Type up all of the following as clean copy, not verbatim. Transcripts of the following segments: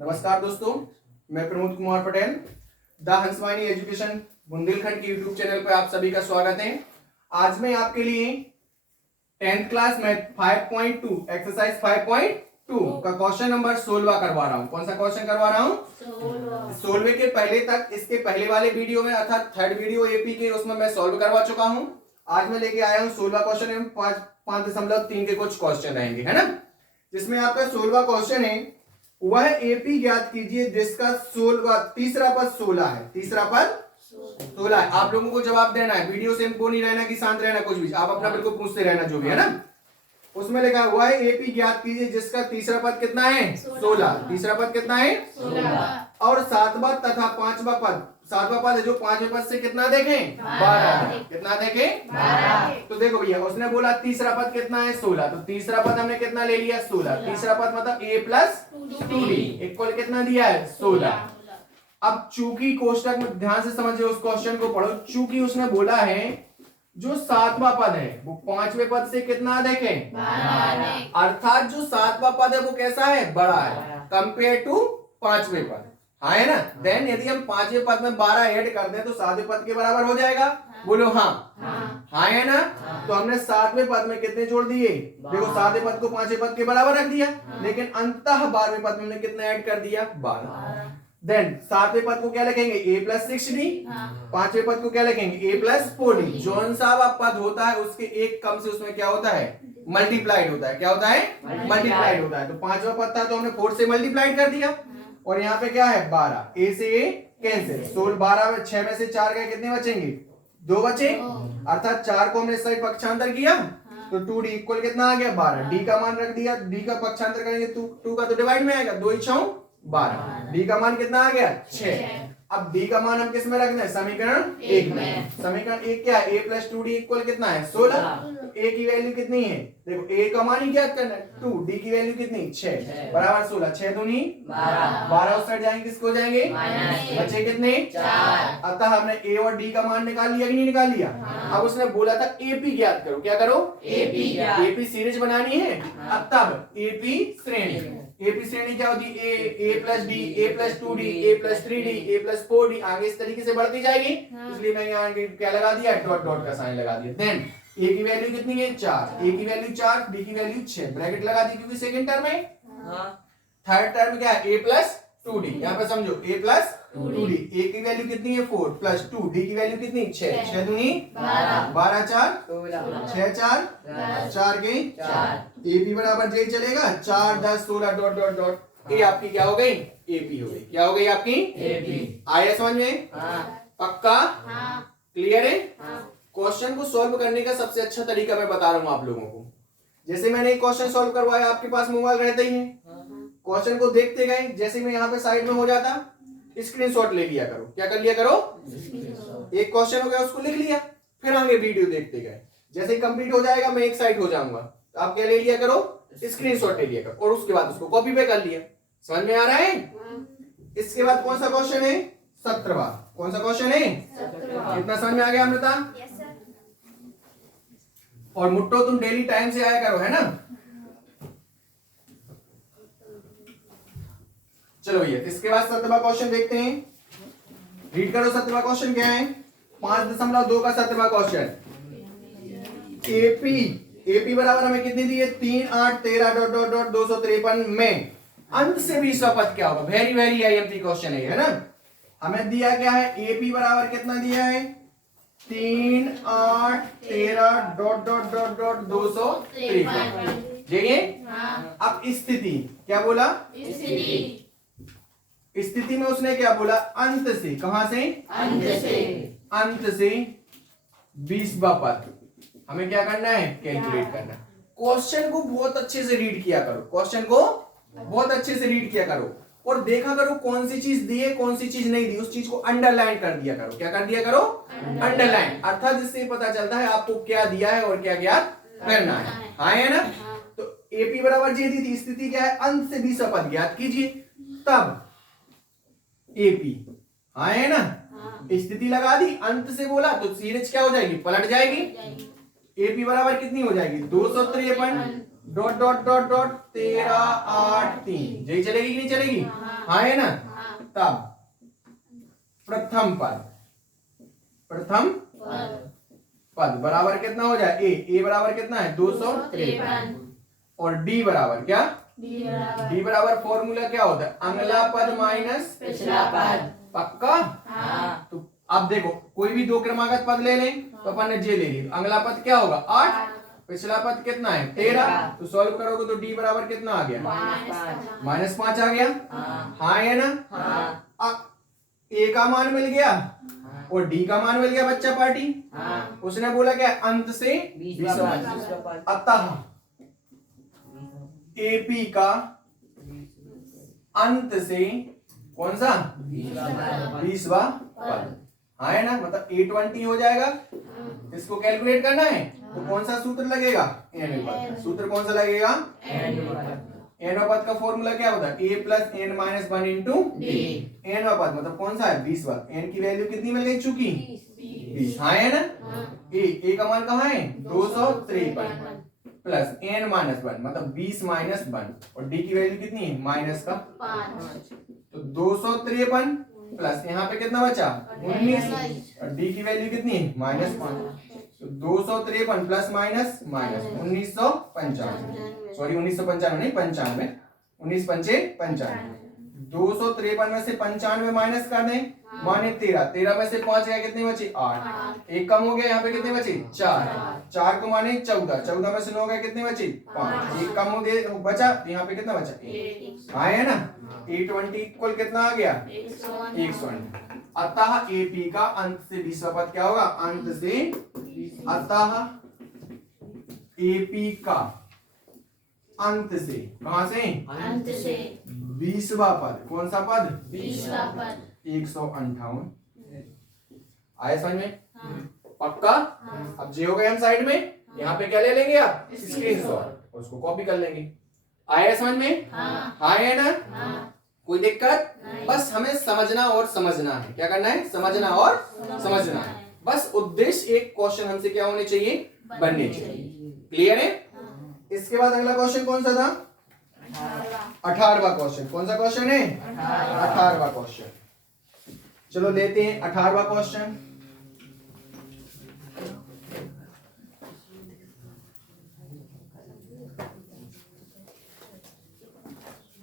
नमस्कार दोस्तों, मैं प्रमोद कुमार पटेल द हंसवानी एजुकेशन बुंदेलखंड के यूट्यूब चैनल पर आप सभी का स्वागत है। आज मैं आपके लिए 10th क्लास मैथ 5.2 एक्सरसाइज 5.2 का क्वेश्चन नंबर 16 करवा रहा हूँ। कौन सा क्वेश्चन करवा रहा हूँ? 16 के पहले तक इसके पहले वाले वीडियो में अर्थात थर्ड वीडियो एपी के उसमें मैं सॉल्व करवा चुका हूँ। आज मैं लेके आया हूँ 16 क्वेश्चन एवं 5.3 के कुछ क्वेश्चन रहेंगे, है ना, जिसमें आपका 16 क्वेश्चन है वह एपी ज्ञात कीजिए जिसका 16 तीसरा पद 16 है। तीसरा पद 16 है। आप लोगों को जवाब देना है, वीडियो से इनको नहीं रहना कि शांत रहना, कुछ भी आप अपना बिल्कुल पूछते रहना जो भी है ना। उसमें लिखा हुआ है एपी ज्ञात कीजिए जिसका तीसरा पद कितना है? 16। तीसरा पद कितना है? 16। और सातवां तथा पांचवा पद, सातवां पद है जो पांचवें पद से कितना देखें? 12। कितना देखें? 12। तो देखो भैया, उसने बोला तीसरा पद कितना है? 16। तो तीसरा पद हमने कितना ले लिया? 16। तीसरा पद मतलब a प्लस 2d इक्वल कितना दिया है? 16। अब चूंकि कोष्टक में ध्यान से समझिए, उस क्वेश्चन को पढ़ो। चूंकि उसने बोला है जो सातवां पद है वो पांचवें पद से कितना देखें? 12। अर्थात जो सातवां पद है वो कैसा है? बड़ा है कंपेयर टू पांचवें पद, हाँ है ना। देन यदि हम पांचवें पद में 12 ऐड कर दें तो सातवें पद के बराबर हो जाएगा। बोलो हाँ। हाँ है ना। तो हमने सातवें पद में कितने जोड़ दिए? देखो, सातवें पद को पांचवें पद के बराबर रख दिया, लेकिन अंततः 12वें पद में हमने कितना ऐड कर दिया? 12। देन सातवें पद को क्या लिखेंगे? a plus 6d। पांचवें पद को क्या लिखेंगे? a plus 4d। जौन सा पद होता है उसके एक कम से उसमें क्या होता है? मल्टीप्लाइड होता है। क्या होता है? मल्टीप्लाइड होता है। तो पांचवा पद था तो हमने 4 से मल्टीप्लाइड कर दिया, और यहाँ पे क्या है? 12। a से a कैंसिल, 16 12 में 6 में से 4 गए, कितने बचेंगे? 2 बचे। अर्थात 4 को हमने सही पक्षांतर किया तो 2d इक्वल कितना आ गया? 12। d का मान रख दिया, d का पक्षांतर करेंगे 2 का तो डिवाइड में आएगा, 2 6 12। d का मान कितना आ गया? 6। अब d का मान हम किस में रखना है? समीकरण 1 में। समीकरण 1 क्या है? a प्लस 2d इक्वल कितना है? 16। a की वैल्यू कितनी है? देखो, a का मान ही क्या करना है? 2। d की वैल्यू कितनी? 6 बराबर 16। 6 दूनी 12 उस साइड जाएंगे, किसको जाएंगे? बचे कितने? 4। अतः हमने a और d का मान निकाल लिया कि नहीं निकाल लिया? अब उसने बोला था एपी ज्ञात करो। क्या करो? एपी सीरीज बनानी है। अब तब एपी श्रेणी, एपी श्रेणी क्या होती है? a plus d, a plus 2d, a plus 3d, a plus 4d, आगे इस तरीके से बढ़ती जाएगी। इसलिए मैंने यहाँ क्या लगा दिया? डॉट डॉट का साइन लगा दिया। देन a की वैल्यू कितनी है? 4। a की वैल्यू 4, d की वैल्यू 6, ब्रैकेट लगा दी क्योंकि सेकंड टर्म है। थर्ड टर्म क्या है? a plus 2d। यहाँ पे समझो, a प्लस 2d, a की वैल्यू कितनी है? 4 प्लस 2, d की वैल्यू कितनी? 6। 6 दूनी 12 4 6 4 4 के 4। एपी बराबर जे चलेगा 4 10 16 डॉट डॉट डॉट। ये आपकी क्या हो गई? एपी हो गई। क्या हो गई आपकी? एपी। आया समझ में? पक्का? क्लियर है? क्वेश्चन को सॉल्व करने का सबसे अच्छा तरीका मैं बता रहा हूं आप लोगों को। जैसे मैंने एक क्वेश्चन सॉल्व करवाया, आपके पास मोबाइल रहता ही है, क्वेश्चन को देखते गए, जैसे मैं यहाँ पे साइड में हो जाता, स्क्रीनशॉट ले लिया करो। क्या कर लिया करो? एक क्वेश्चन हो गया उसको लिख लिया, फिर आगे वीडियो देखते गए। जैसे ही कंप्लीट हो जाएगा मैं एक साइड हो जाऊंगा, तो आप क्या ले लिया करो? स्क्रीनशॉट ले लिया करो, और उसके बाद उसको कॉपी पे कर लिया। समझ में आ रहा है? इसके बाद कौन सा क्वेश्चन है? 17वां। कौन सा क्वेश्चन है? 17वां। इतना समझ में आ गया अमृता? और मुट्टो तुम डेली टाइम से आया करो, है ना। चलो भैया, इसके बाद 17वां क्वेश्चन देखते हैं। रीड करो। 17वां क्वेश्चन क्या है? 5.2 का 17वां क्वेश्चन। एपी बराबर हमें कितनी दी है? 3 8 13 डॉट डॉट डॉट 253 में अंत से 20वां पद क्या होगा? वेरी वेरी आईएमपी क्वेश्चन है ना। हमें दिया क्या है? एपी बराबर कितना दिया है? 3 8 13 डॉट डॉट डॉट डॉट 253। देखिए, अब स्थिति क्या बोला? स्थिति में उसने क्या बोला? अंत से। कहां से? अंत से 20वां पद हमें क्या करना है? कैलकुलेट करना। क्वेश्चन को बहुत अच्छे से रीड किया करो, क्वेश्चन को बहुत अच्छे से रीड किया करो, और देखा करो कौन सी चीज दी है कौन सी चीज नहीं दी, उस चीज को अंडरलाइन कर दिया करो। क्या कर दिया करो? अंडरलाइन। अर्थात इससे पता चलता है आपको क्या दिया है और क्या ज्ञात करना है। हाँ है ना। तो एपी बराबर जे दी थी, स्थिति क्या है? अंत से 20वां पद ज्ञात कीजिए। तब एपी, हाँ है ना, स्थिति लगा दी, अंत से बोला तो सीरीज क्या हो जाएगी? पलट जाएगी। एपी बराबर कितनी हो जाएगी? 253 डॉट डॉट डॉट डॉट 13 8 3। यही चलेगी कि नहीं चलेगी? हाँ है ना, तब प्रथम पद बराबर कितना हो जाए, ए बराबर कितना है 253 और डी बराबर क्या, डी बराबर फॉर्मूला क्या होता है, अगला पद माइनस पिछला पद। पक्का। तो अब देखो कोई भी दो क्रमागत पद ले लें तो अपन ने जे ले ली, अगला पद क्या होगा 8, पिछला पद कितना है 13, तो सॉल्व करोगे तो डी बराबर कितना आ गया, -5 आ गया। हाँ है ना, अब ए का मान मिल गया और डी का मान मिल गया बच्चा पार्टी। उसने बोला क्या, अंत से 20वां पद। अतः एपी का अंत से कौन सा 20वां पद। हाँ है ना, मतलब 820 हो जाएगा। इसको कैलकुलेट करना है तो कौन सा सूत्र लगेगा, एन पद। सूत्र कौन सा लगेगा, एन पद का फॉर्मूला क्या होता है, a plus n minus 1 into n पद मतलब कौन सा है 20वां। एन की वैल्यू कितनी मिल गई चूंकि 20। हाँ है ना, ए का मान कहाँ है 253 प्लस एन माइनस 1 मतलब 20 माइनस 1 और डी की वैल्यू कितनी है माइनस का 5। तो 253 प्लस यहाँ पे कितना बचा 19 और डी की वैल्यू कितनी है -5। तो 253 प्लस माइनस 1995, सॉरी 1995 नहीं 95, 1995। 253 में से 95 माइनस कर दें, माने 13 में से 5 गया कितनी बची 8, एक कम हो गया, यहाँ पे कितनी बची 4 को माने 14 में से 9 गया कितनी बची 5, एक कम हो गया बचा, यहाँ पे कितना बचा 1। हाँ है ना, 820 इक्वल कितना आ गया 120। अतः एपी का अंत से 20वां पद क्या होगा, अंत से, अतः एपी का अंत से, कहां से अंत से 20वां पद, कौन सा पद 20वां पद 158। आया समझ में, पक्का। अब जे हो गए हम साइड में, यहाँ पे क्या ले लेंगे आप स्क्रीनशॉट, उसको कॉपी कर लेंगे। आया समझ में, हाँ है ना, कोई दिक्कत, बस हमें समझना और समझना है। क्या करना है, समझना और समझना है। बस उद्देश्य एक क्वेश्चन हमसे क्या होने चाहिए, बनने चाहिए। क्लियर है। इसके बाद अगला क्वेश्चन कौन सा था, 18वां क्वेश्चन। कौन सा क्वेश्चन है 18वां क्वेश्चन। चलो लेते हैं 18वां क्वेश्चन।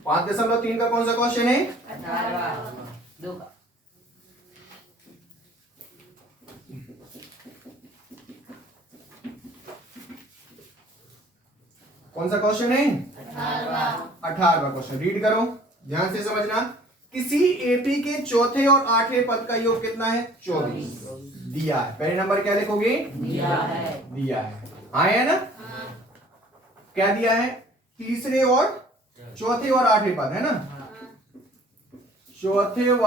पांच 5.3 का कौन सा क्वेश्चन है, 2 का। कौन सा क्वेश्चन है 18वां क्वेश्चन। रीड करो, ध्यान से समझना। किसी एपी के चौथे और आठवें पद का योग कितना है 24 दिया है। पहले नंबर क्या लिखोगे, दिया है। हाँ है ना, क्या दिया है, तीसरे और चौथे और आठवें पद है ना, चौथे व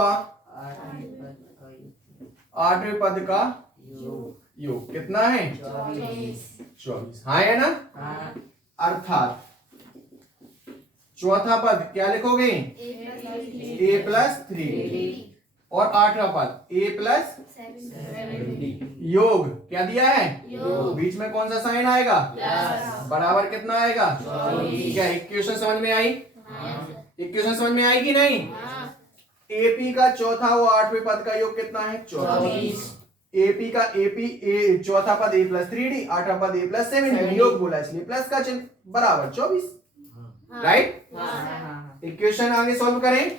आठवें पद का योग कितना है 24। हाँ है ना, अर्थात चौथा पद क्या लिखोगे a प्लस 3 और आठवां पद a प्लस योग क्या दिया है, बीच में कौन सा साइन आएगा, बराबर कितना आएगा। क्या इक्वेशन समझ में आई, इक्वेशन समझ में आई कि नहीं। एपी का चौथा व आठवें पद का योग कितना है 24। एपी का एपी चौथा पद a प्लस 3d, आठवां पद a प्लस 7d, योग बोला इसलिए प्लस का चिन्ह, बराबर 24। राइट, इक्वेशन आगे सॉल्व करें,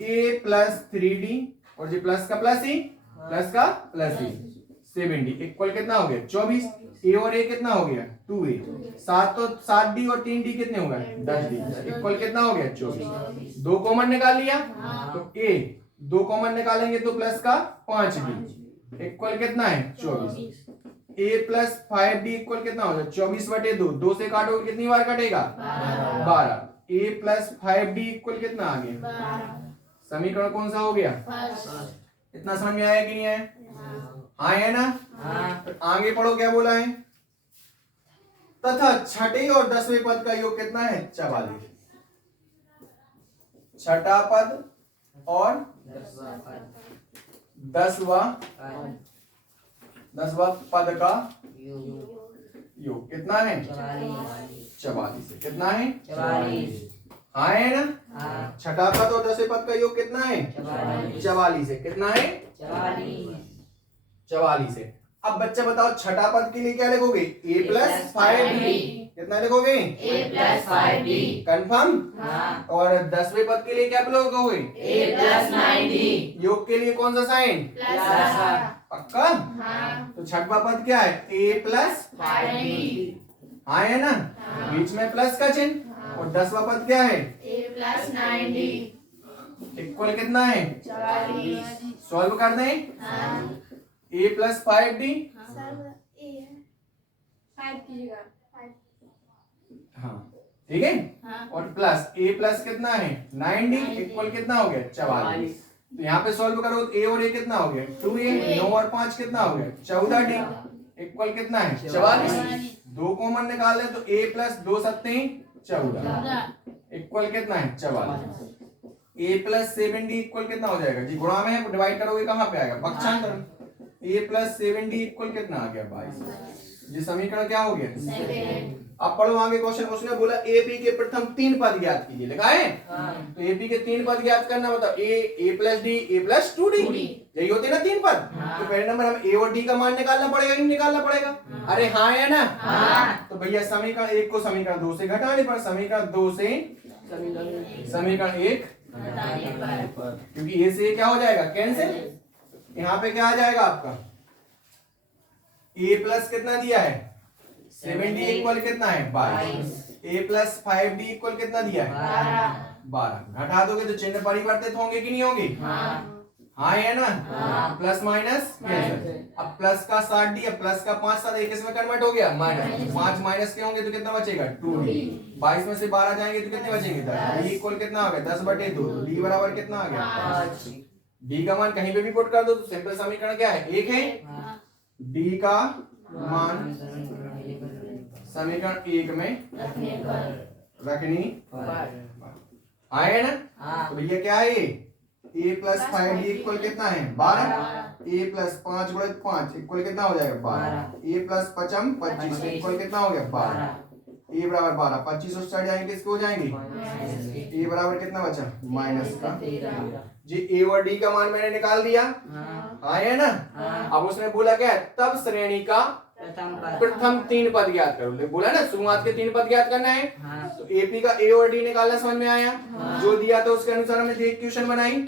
a प्लस 3d और जी प्लस का प्लस ही, प्लस का प्लस ही, 7d इक्वल कितना हो गया 24। a और a कितना हो गया 2a, 7 तो 7d और 3d कितने हो गए 10d, इक्वल कितना हो गया 24। 2 कॉमन निकाल लिया तो a, 2 कॉमन निकालेंगे तो प्लस का 5d इक्वल कितना है 24। a प्लस 5d इक्वल कितना हो जाए 24/2, 2 से काटोगे कितनी बार कटेगा 12। a प्लस 5d इक्वल कितना आ गया, समीकरण कौन सा हो गया, इतना समझ में आया कि नहीं है। हाँ है ना, तो आगे पढ़ो क्या बोला है, तथा छठे और 10वें पद का योग कितना है 44। छठा पद और 10वां पद का योग कितना है 44 है, कितना है 44। हाँ है ना। हाँ। छठा पद और दसवें पद का योग कितना है? 44 है। कितना है? 44 है। अब बच्चा बताओ छठा पद के लिए क्या लिखोगे? a plus 5d। कितना लिखोगे? a plus 5d। कंफर्म? हाँ। और दसवें पद के लिए क्या लिखोगे? a plus 9d। योग के लिए कौन सा साइन? प्लस। पक्का? हाँ। तो छठवा पद क्या है? a plus 5d। हाँ है ना। बीच में प्लस का चिन्ह। और दसवां पद क्या है? a plus 9d। इक्वल कितना है? 44। सॉल्व कर दें। हाँ। a plus 5d। हाँ ठीक है। हाँ। और प्लस a प्लस कितना है? 9d इक्वल कितना हो गया? 44। तो यहाँ पे सॉल्व करो तो a और a कितना हो गया? 2a। 9 और 5 कितना हो गया? 14d इक्वल कितना है? 44। दो कॉमन निकाल लें तो a प्लस 2 सत्ते 14 इक्वल कितना है? 44। a प्लस 7d इक्वल कितना हो जाएगा जी? गुणा में है, डिवाइड करोगे कहाँ पे आएगा? पक्षांतर। a प्लस 7d इक्वल कितना आ गया? 22। ये समीकरण क्या हो गया? अब पढ़ो आगे क्वेश्चन। उसने बोला AP के प्रथम 3 पद ज्ञात कीजिए। लिखा है? तो AP के 3 पद ज्ञात करना बताओ। a plus d, a plus 2d। यही होते ना 3 पद। तो पहले नंबर हम a और d का मान निकालना पड़ेगा, नहीं निकालना पड़ेगा? अरे हाँ है ना। तो भैया समीकरण 1 को समीकरण 2 से घटाने पर समीकरण 2 से समीकरण 1, क्योंकि a से a क्या हो जाएगा? कैंसिल। यहाँ पे क्या आ जाएगा आपका? a प्लस कितना दिया है? 7d इक्वल कितना है? 22। a प्लस 5d इक्वल कितना दिया है? 12। घटा दोगे तो चिन्ह परिवर्तित होंगे कि नहीं होंगे? हाँ है ना। Plus minus cancel. अब प्लस का 60d, अब प्लस का 5 साथ एक इसमें कन्वर्ट हो गया माइनस। 5 माइनस के होंगे तो कितना बचेगा? 2d। 22 में से 12 जाएंगे तो कितने बचेंगे? 10। d इक्वल कितना हो गया? 10/2। तो d बराबर कितना आ गया? 5। d का मान कहीं पे भी पुट कर दो तो सिंपल समीकरण क्या है? 1 है। d का मान समीकरण 1 में रखनी है ना। तो भैया क्या है? a प्लस 5d इक्वल कितना है? 12। a प्लस 5 गुणित 5 इक्वल कितना हो जाएगा? 12। a प्लस 5 25 इक्वल कितना हो गया? 12। a बराबर 12। 25 उस साइड जाएंगे किसके हो जाएंगे? a बराबर कितना बचा? माइनस का। जी a और d का मान मैंने निकाल दिया। हाँ है ना। अब उसने बोला क्या? तब श्रेणी का प्रथम 3 पद ज्ञात करो। बोला ना शुरुआत के 3 पद ज्ञात करना है। तो AP का a और d निकालना समझ में आया। जो दिया था उसके अनुसार हमने जे इक्वेशन बनाई।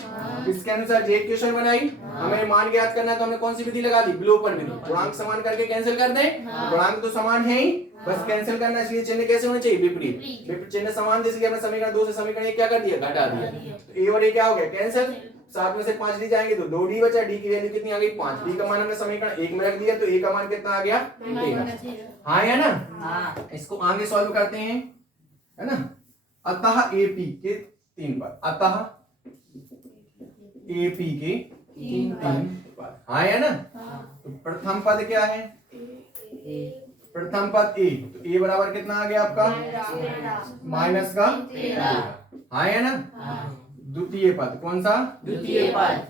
इसके अनुसार जे इक्वेशन बनाई। हमें मान ज्ञात करना है तो हमने कौन सी विधि लगा दी? विलोपन विधि। गुणांक समान करके कैंसिल कर दें। गुणांक तो समान है ही, बस कैंसिल करना, इसलिए चिन्ह कैसे होने चाहिए? विपरीत। विपरीत चिन्ह समान थे इसलिए हमने समीकरण 2 से समीकरण 1 क्या कर दिया? घटा दिया। तो a और a क्या हो गया? कैंसिल। 7 में से 5d जाएंगे तो 2d बचा। d की वैल्यू कितनी आ गई? 5। d का मान हमने समीकरण 1 में रख दिया तो a का मान कितना आ गया? 13। हाँ है ना। इसको आगे सॉल्व करते हैं, है ना। अतः AP के 3 पद। अतः AP के 3 पद। हाँ है ना। तो प्रथम पद क्या है? प्रथम पद a। तो a बराबर कितना आ गया आपका? माइनस का 13। हाँ है ना। द्वितीय पद कौन सा? द्वितीय पद।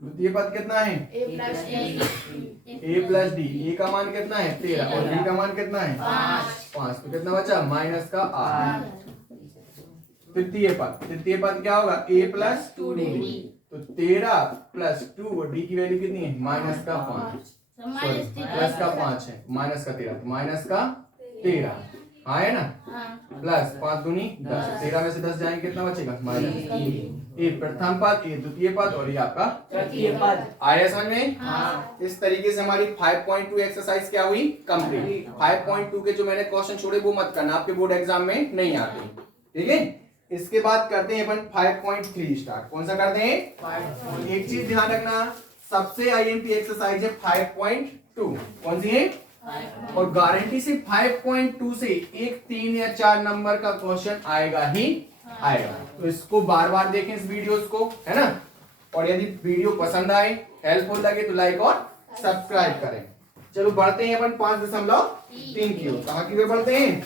द्वितीय पद कितना है? a plus d। a का मान कितना है? 13। और d का मान कितना है? 5। तो कितना बचा? माइनस का 8। तृतीय पद। तृतीय पद क्या होगा? a plus 2d। तो 13 प्लस 2 और d की वैल्यू कितनी है? माइनस का 5। प्लस का 5 है, माइनस का 13। तो माइनस का 13। हाँ है ना। प्लस 5 दूनी 10। 13 में से 10 जाएंगे कितना बचेगा? माइनस। ये प्रथम पद, ये द्वितीय पद और ये आपका तृतीय पद। आया समझ में? इस तरीके से हमारी 5.2 एक्सरसाइज क्या हुई? कंप्लीट। 5.2 के जो मैंने क्वेश्चन छोड़े वो मत करना, आपके बोर्ड एग्जाम में नहीं आते। ठीक है। इसके बाद करते हैं अपन 5.3 स्टार्ट। कौन सा करते हैं? एक चीज ध्यान रखना, सबसे आईएमपी एक्सरसाइज है 5.2। कौन सी है? और गारंटी से 5.2 से एक 3 या 4 नंबर का क्वेश्चन आएगा ही आएगा। तो इसको बार बार देखें इस वीडियोस को, है ना। और यदि वीडियो पसंद आए, हेल्पफुल लगे तो लाइक और सब्सक्राइब करें। चलो बढ़ते हैं अपन 5.3 की ओर। कहाँ की ओर बढ़ते हैं?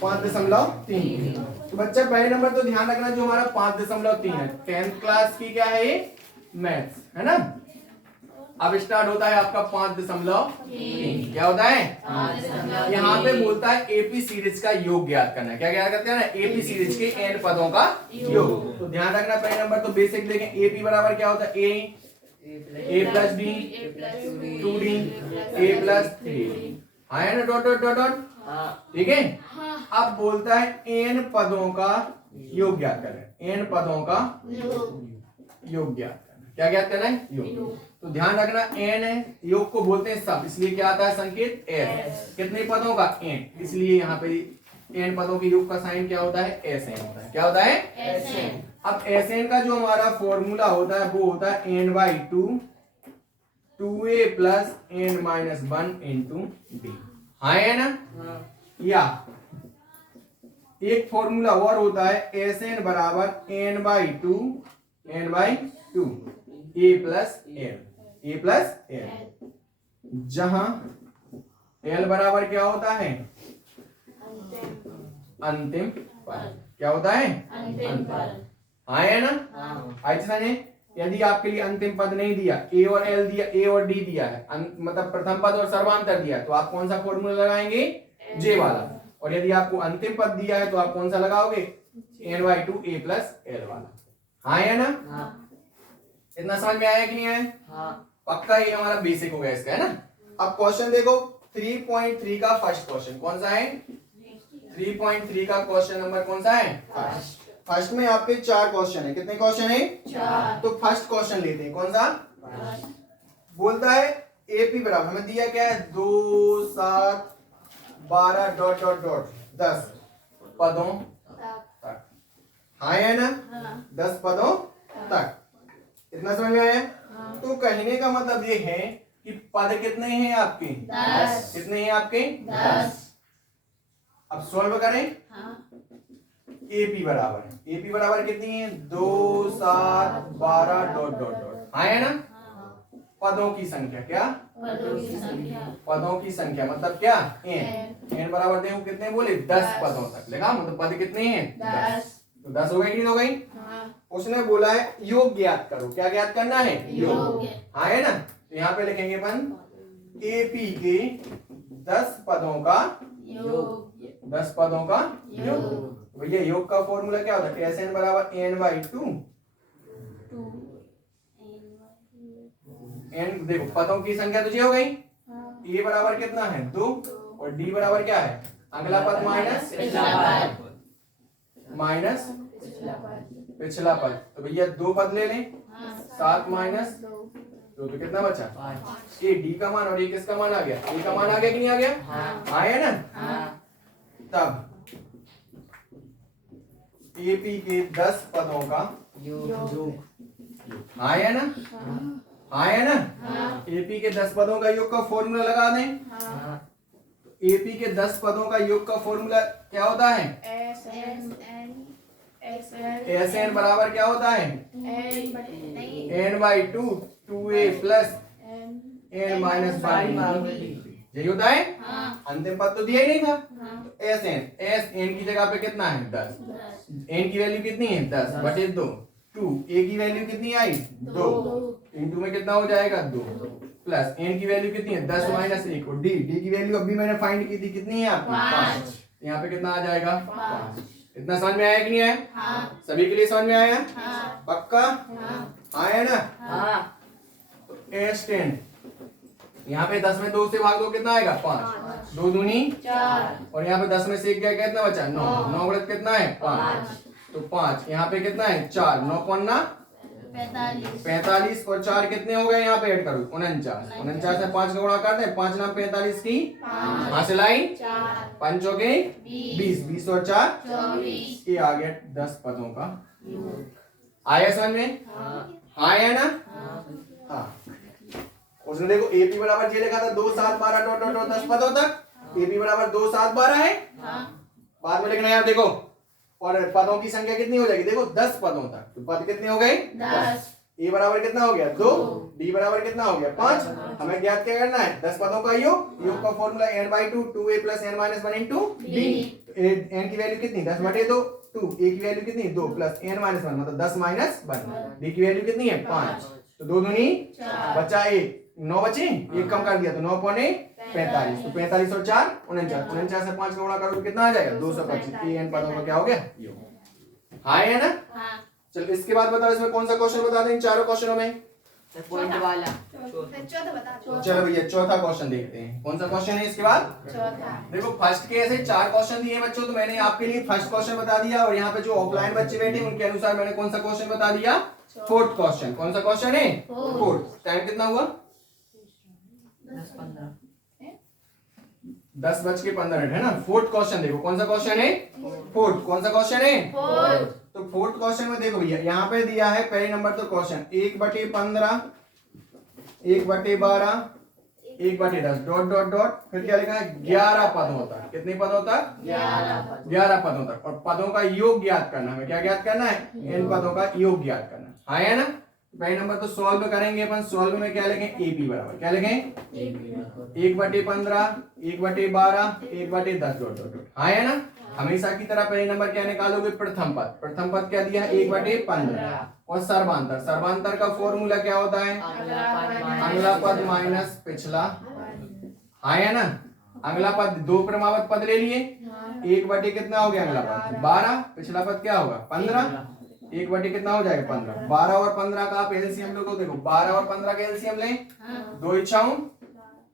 5.3। तो बच्चा पहले नंबर तो ध्यान रखना जो हमारा 5.3 है, 10th क्लास की क्या है ये? मैथ्स, है ना। अब स्टार्ट होता है आपका 5.3। क्या होता है? यहाँ पे बोलता है एपी सीरीज का योग ज्ञात करना है। क्या ज्ञात करते हैं ना? एपी सीरीज के n पदों का योग। तो ध्यान रखना, पहले नंबर तो बेसिक देखें। एपी बराबर क्या होता है? A plus D 2d a plus 3d। हाँ है ना? Dot dot dot dot. ठीक है। अब बोलता है n पदों का योग ज्ञात करना। n पदों का योग ज्ञात करना। क्या ज्ञात करना है? योग। तो ध्यान रखना, n योग को बोलते हैं सब, इसलिए क्या आता है संकेत? s। कितने पदों का? n। इसलिए यहाँ पे n पदों के योग का साइन क्या होता है? sn होता है। क्या होता है? SN। अब sn का जो हमारा फॉर्मूला होता है वो होता है n/2 2a plus n-1 into d। हाँ है ना? या एक फॉर्मूला और होता है sn बराबर n/2 a प्लस l, जहां l बराबर क्या होता है? अंतिम पद। क्या होता है? अंतिम पद। हाँ है ना? अच्छा है। यदि आपके लिए अंतिम पद नहीं दिया, a और l दिया, a और d दिया है, मतलब प्रथम पद और सर्वांतर दिया है, तो आप कौन सा फॉर्मूला लगाएंगे? j वाला। और यदि आपको अंतिम पद दिया है तो आप कौन सा लगाओगे? n/2 a प्लस l वाला। हाँ है ना? इतना समझ में आया कि नहीं आया? पक्का ये हमारा बेसिक हो गया इसका, है ना? अब क्वेश्चन देखो 3.3 का फर्स्ट क्वेश्चन कौन सा है? 3.3 का क्वेश्चन नंबर कौन सा है? फर्स्ट में आपके 4 क्वेश्चन है। कितने क्वेश्चन है? 4। तो फर्स्ट क्वेश्चन लेते हैं। कौन सा? बोलता है एपी बराबर, हमें दिया क्या है? 2 7 12 डॉट डॉट डॉट 10 पदों तक। हाँ है ना? 10 पदों तक। इतना समझ में आया? तो कहने का मतलब ये है कि पद कितने हैं आपके? 10। कितने हैं आपके? 10। अब सॉल्व करें। एपी बराबर कितनी है? 2 7 12 डॉट डॉट डॉट। हाँ है ना? पदों की संख्या। क्या? पदों की संख्या मतलब क्या? n बराबर देखो कितने बोले? 10 पदों तक। लिखा मतलब पद कितने हैं? 10। तो 10 हो गई कि नहीं हो गई? उसने बोला है योग ज्ञात करो। क्या ज्ञात करना है? योग। हाँ है ना? तो यहाँ पे लिखेंगे अपन एपी के 10 पदों का योग। 10 पदों का योग। भैया योग का फॉर्मूला क्या होता है? Sn बराबर n/2 n। देखो पदों की संख्या तो ये हो गई। a बराबर कितना है? 2 और d बराबर क्या है? अगला पद माइनस पिछला पद। तो भैया 2 पद ले लें। 7 माइनस 2 तो कितना बचा? 5। ये d का मान और ये किसका मान आ गया? a का मान आ गया कि नहीं आ गया? हाँ है ना? तब एपी के 10 पदों का योग। हाँ है ना? हाँ है ना? एपी के 10 पदों का योग का फॉर्मूला लगा दें। एपी के 10 पदों का योग का फॉर्मूला क्या होता है? Sn बराबर क्या होता है? n/2 2a प्लस n-1 यही होता है। अंतिम पद तो दिया ही नहीं था। तो Sn की जगह पे कितना है? 10। n की वैल्यू कितनी है? 10 बटे 2। 2 a की वैल्यू कितनी आई? 2 इंटू में कितना हो जाएगा? 2 प्लस n की वैल्यू कितनी है? 10 माइनस 1 और d की वैल्यू अभी मैंने फाइंड की थी, कितनी है आपकी? 5। यहाँ पे कितना आ जाएगा? 5। इतना समझ में आया कि नहीं आया? सभी के लिए समझ में आया? पक्का? हाँ है ना? तो S10 यहाँ पे 10 में 2 से भाग दो कितना आएगा? 5। 2 दूनी 4 और यहाँ पे 10 में से 1 गया, कितना बचा? 9। 9 गलत कितना है? 5। तो 5 यहाँ पे कितना है? 4। 9 पन्ना 45 और 4 कितने हो गए? यहाँ पे ऐड करो 49। 49 से 5 का गुणा करते हैं। 5 नाम 45 की हासिल आई 5 के 20। 20 और 4 24। ये आ गया 10 पदों का। आया समझ में? हाँ है ना? हाँ। उसने देखो एपी बराबर ये लिखा था 2 7 12 डॉट डॉट 10 पदों तक। एपी बराबर 2 7 12 है। बाद में लिखना है यार देखो, और पदों की संख्या कितनी हो जाएगी? देखो 10 पदों तक। तो पद कितने हो गए? 10। ए बराबर कितना हो गया? 2। डी बराबर कितना हो गया? 5। हमें ज्ञात क्या करना है? 10 पदों का योग। योग का formula n/2 2a plus n-1 into D. n की वैल्यू कितनी? 10 बटे 2। 2 a की वैल्यू कितनी? 2 प्लस n-1 मतलब 10 माइनस 1। डी की वैल्यू कितनी है? 5। तो 2 दूनी बचा 1 9 बचे, एक कम कर दिया तो 9 पौने 45। तो 45 और 4 49, 49 से 5 का गुणा करो तो कितना आ जाएगा 225। ये n पदों का क्या हो गया योग। हाँ है ना। हाँ। चलो इसके बाद बताओ इसमें कौन सा क्वेश्चन बता दें इन चारों क्वेश्चनों में। पॉइंट वाला चलो भैया चौथा क्वेश्चन देखते हैं कौन सा क्वेश्चन है इसके बाद। देखो फर्स्ट के ऐसे 4 क्वेश्चन दिए बच्चों, तो मैंने आपके लिए फर्स्ट क्वेश्चन बता दिया और यहाँ पे जो ऑफलाइन बच्चे बैठे उनके अनुसार मैंने कौन सा क्वेश्चन बता दिया, फोर्थ क्वेश्चन। कौन सा क्वेश्चन है फोर्थ। टाइम कितना हुआ 10:15 है ना। फोर्थ क्वेश्चन देखो कौन सा क्वेश्चन है फोर्थ। कौन सा क्वेश्चन है तो फोर्थ क्वेश्चन में देखो भैया यहाँ पे दिया है पहले नंबर तो क्वेश्चन 1/15 1/12 1/10 डॉट डॉट डॉट फिर क्या लिखा है 11 पद होता है। कितने पद होता है 11 पद होता है और पदों का योग ज्ञात करना है। क्या ज्ञात करना है इन पदों का योग ज्ञात करना है। हाँ है ना। पहले नंबर तो सॉल्व करेंगे अपन। सॉल्व में क्या लिखें AP बराबर क्या लिखें 1/15 1/12 1/10 डॉट डॉट डॉट। हाँ है ना। हमेशा की तरह पहले नंबर क्या निकालोगे प्रथम पद। प्रथम पद क्या दिया 1/15 और सर्वांतर। सर्वांतर का फॉर्मूला क्या होता है अगला पद माइनस पिछला। हाँ है ना। अगला पद दो क्रमागत पद ले लिए 1 कितना हो गया अगला पद 12 पिछला पद क्या होगा 15 1 कितना हो जाएगा 15। 12 और 15 का आप एलसीएम लो तो देखो 12 और 15 का एलसीएम लें 2 इच्छाऊं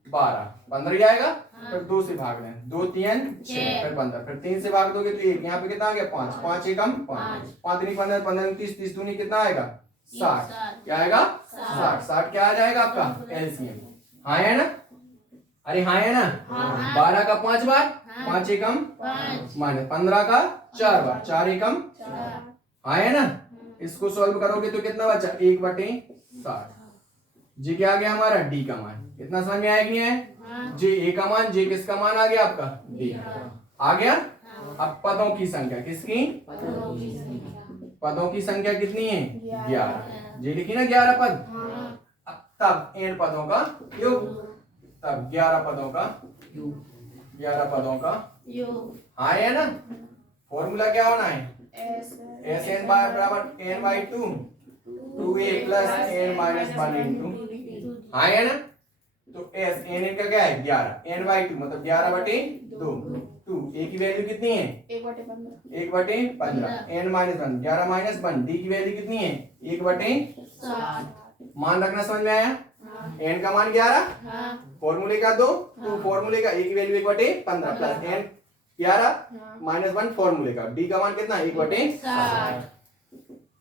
12 15 ही आएगा। फिर 2 से भाग लें 2 3 6 फिर 15 फिर 3 से भाग दोगे तो 1 यहाँ पे कितना आ गया 5 5 एकम 5 5 3 15 15 30 30 दूनी कितना आएगा 60। क्या आएगा 60 60 क्या आ जाएगा आपका एलसीएम। हाँ है ना। अरे हाँ है ना। 12 का 5 बार 5 एकम माइनस 15 का 4 बार 4 एकम। हाँ है ना। इसको सॉल्व करोगे तो कितना बचा 1/60। जी क्या आ गया हमारा डी का मान। कितना समझ में आया कि नहीं है जी ए का मान। जी किसका मान आ गया आपका डी आ गया। अब पदों की संख्या किसकी पदों की संख्या कितनी है 11। जी लिखी ना 11 पद। अब तब n पदों का योग। तब 11 पदों का 11 पदों का हाँ है ना। फॉर्मूला क्या होना है एस एन बार बराबर n/2 2a plus n-1 into. हाँ है ना। तो एस एन का क्या है 11 n/2 मतलब 11/2 2 a की वैल्यू कितनी है 1/15 n-1 11 - 1 डी की वैल्यू कितनी है 1/60। मान रखना समझ में आया। n का मान 11 फॉर्मूले का 2 2 फॉर्मूले का a की वैल्यू 1/15 प्लस n 11 -1 फॉर्मूले का डी का मान कितना 1/60।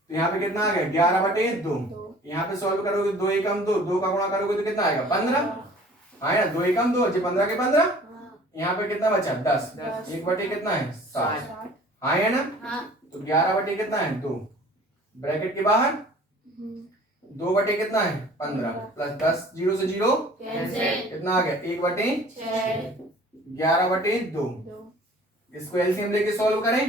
तो यहाँ पे कितना आ गया 11/2। यहाँ पे सॉल्व करोगे 2 एकम 2 2 का गुणा करोगे तो कितना आएगा 15। हाँ यार 2 एकम 2 जी 15 के 15। यहाँ पे कितना बचा 10 1/, कितना है 60। हाँ है ना। तो 11/, कितना है 2 ब्रैकेट के बाहर 2/, कितना है 15 प्लस 10 0 से 0 कितना आ गया 1/6 11/2। इसको एलसीएम लेके सॉल्व करें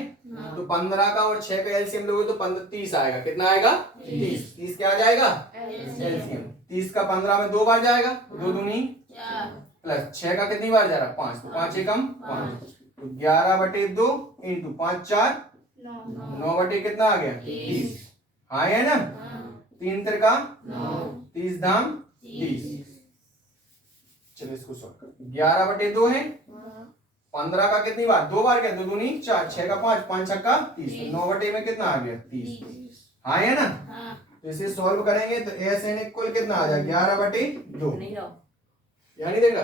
तो 15 का और 6 का एलसीएम लोगे तो 30 आएगा। कितना आएगा 30 30 क्या आ जाएगा एलसीएम। 30 का 15 में 2 बार जाएगा 2 दूनी प्लस 6 का कितनी बार जा रहा 5 तो 5 एकम 5 तो 11/2 इंटू 5 4 9/, कितना आ गया 30। हाँ है ना। 3 का 30 धाम 30। चलो इसको सॉल्व कर 11/2 है 15 का कितनी बार 2 बार क्या 2 दूनी 4 6 का 5 5 6 का 30 9/, में कितना आ गया 30। हाँ है ना। तो इसे सॉल्व करेंगे तो एस एन इक्वल कितना आ जाएगा 11/2 यानी देगा।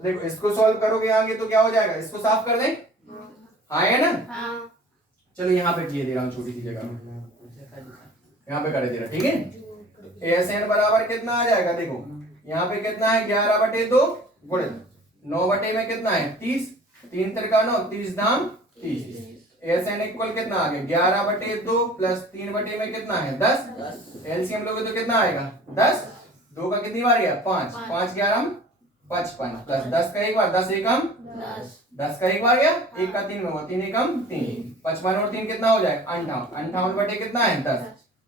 तो देखो इसको सॉल्व करोगे आगे तो क्या हो जाएगा इसको साफ कर दें। हाँ है ना। चलो यहाँ पे किए दे रहा हूँ छोटी सी जगह में यहाँ पे कर दे रहा ठीक है। एस एन बराबर कितना आ जाएगा देखो यहाँ पे कितना है 11/2 गुणे 9/, में कितना है 30 3 का 9 30 धाम 30। एस एन इक्वल कितना आ गया 11/2 प्लस 3/, में कितना है 10 एलसीएम लोगे तो कितना आएगा 10 2 का कितनी बार गया 5 5 11 55 प्लस 10 का एक बार 10 एकम 10 का एक बार गया 1 का 3 में हुआ 3 एकम 3 55 और 3 कितना हो जाएगा 58 58/, कितना है 10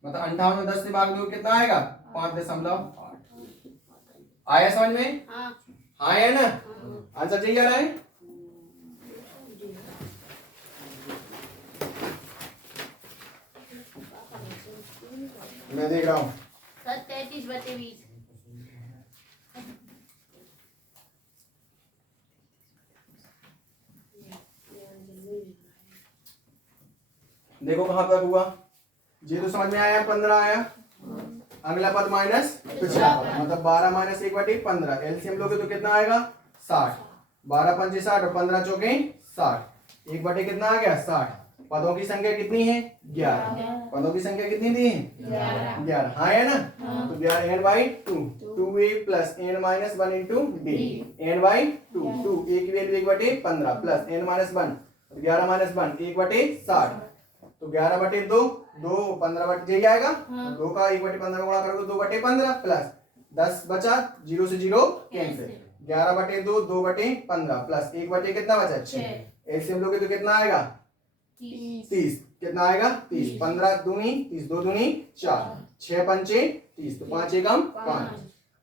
मतलब 58 में 10 से भाग दो कितना आएगा 5.8। आया समझ में। हाँ है ना। आंसर चाहिए आ रहा है। मैं देख रहा हूँ 35/20। देखो कहां तक हुआ, ये तो समझ में आया, 15 आया। अगला पद माइनस पिछला पद, मतलब 12 माइनस 1/15। एलसीएम लोगे तो कितना आएगा, 60। 12 पंचे 60 और 15 चौके 60। 1 बटे कितना आ गया, 60। पदों की संख्या कितनी है, 11। पदों की संख्या कितनी दी है, 11। हाँ है ना, तो 11 n/2 2a plus n minus 1 into d n/2 2 a की value 1/15 plus n minus 1 11 minus 1 1/60। तो 11/2 2 15 आएगा। 2 का 1/15 में गुणा करोगे 2/15 प्लस 10 बचा, 0 से 0 कैंसिल। 11/2 2/15 प्लस 1 कितना बचा, 6। एलसीएम लोगे तो कितना आएगा, 30। कितना आएगा, 30। 15 दूनी 30, 2 दूनी 4, 6 पंचे 30, तो 5 एकम 5।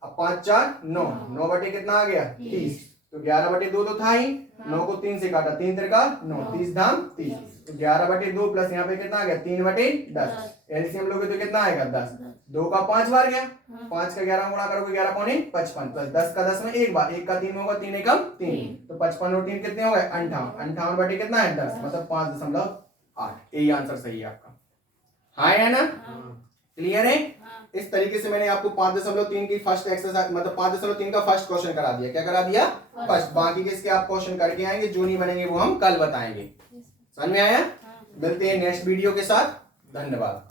अब 5 4 9, 9 कितना आ गया, 30। तो 11/2 तो था ही, 9 को 3 से काटा, 3 3 9, 30 धाम 30। तो 11/2 प्लस यहाँ पे कितना आ गया, 3/10। एलसीएम लोगे तो कितना आएगा, 10। 2 का 5 बार गया, 5 का 11 गुणा करोगे 11 पौने 55 प्लस 10 का 10 में एक बार, 1 का 3 होगा, 3 एकम 3। तो 55 और 3 कितने हो गए, 58। 58 कितना है, 10, मतलब 5.8। यही आंसर सही है आपका। हाँ है ना, क्लियर है। इस तरीके से मैंने आपको 5.3 की फर्स्ट एक्सरसाइज, मतलब 5.3 का फर्स्ट क्वेश्चन करा दिया। क्या करा दिया, फर्स्ट। बाकी के इसके आप क्वेश्चन करके आएंगे, जो नहीं बनेंगे वो हम कल बताएंगे। समझ में आया। मिलते हैं नेक्स्ट वीडियो के साथ, धन्यवाद।